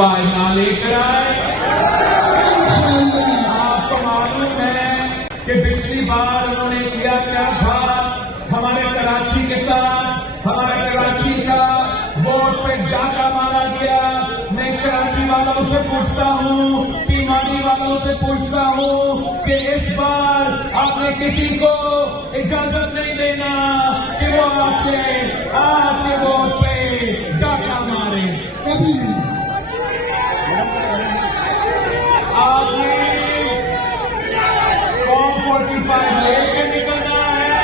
ना लेकर आए। आपको मालूम है कि पिछली बार उन्होंने किया क्या था हमारे कराची के साथ। हमारे कराची का वोट पे डाका मारा गया। मैं कराची वालों से पूछता हूँ, पीमानी वालों से पूछता हूँ कि इस बार आपने किसी को इजाजत नहीं देना कि वो आपके वोट पे डाका मारे। कभी नहीं। आपने 45 लेकर निकलना है।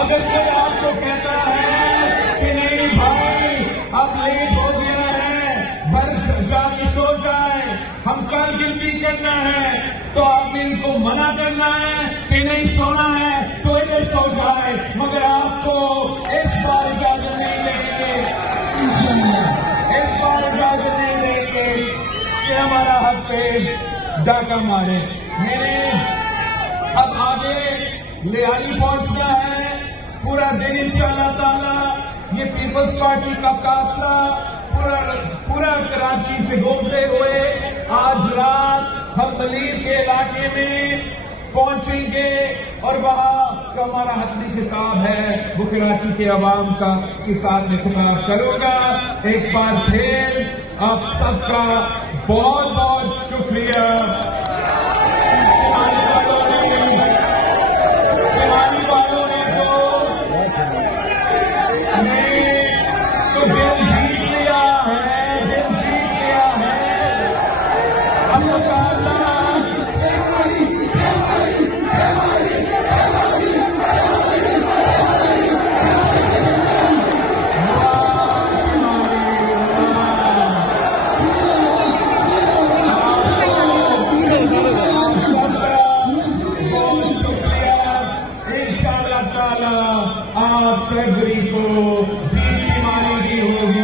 अगर कोई आपको कहता है कि नहीं भाई अब लेट हो गया है, घर जाके सो जाए, हम कल गिनती करना है, तो आपने इनको मना करना है कि नहीं सोना है तो इधर सो जाए। मगर आपको इस बार इजाजत नहीं देंगे, इस बार इजाजत नहीं देंगे कि हमारा हक पे डाका मारे। मेरे अब आगे लिहारी पहुंचना है। पूरा दिन इंशाअल्लाह ताला ये पीपल्स पार्टी का काफिला पूरा कराची से घूमते हुए आज रात हम मलीर के इलाके में पहुंचेंगे और वहां जो हमारा हतमी खिताब है वो कराची के अवाम का के साथ में खिताब करूंगा। एक बार फिर आप सबका बहुत बहुत शुक्रिया। बीमारी वालों ने तो दिल जीत लिया है, दिल जीत लिया है। अब आप फरवरी को जीत की मानी दी होगी।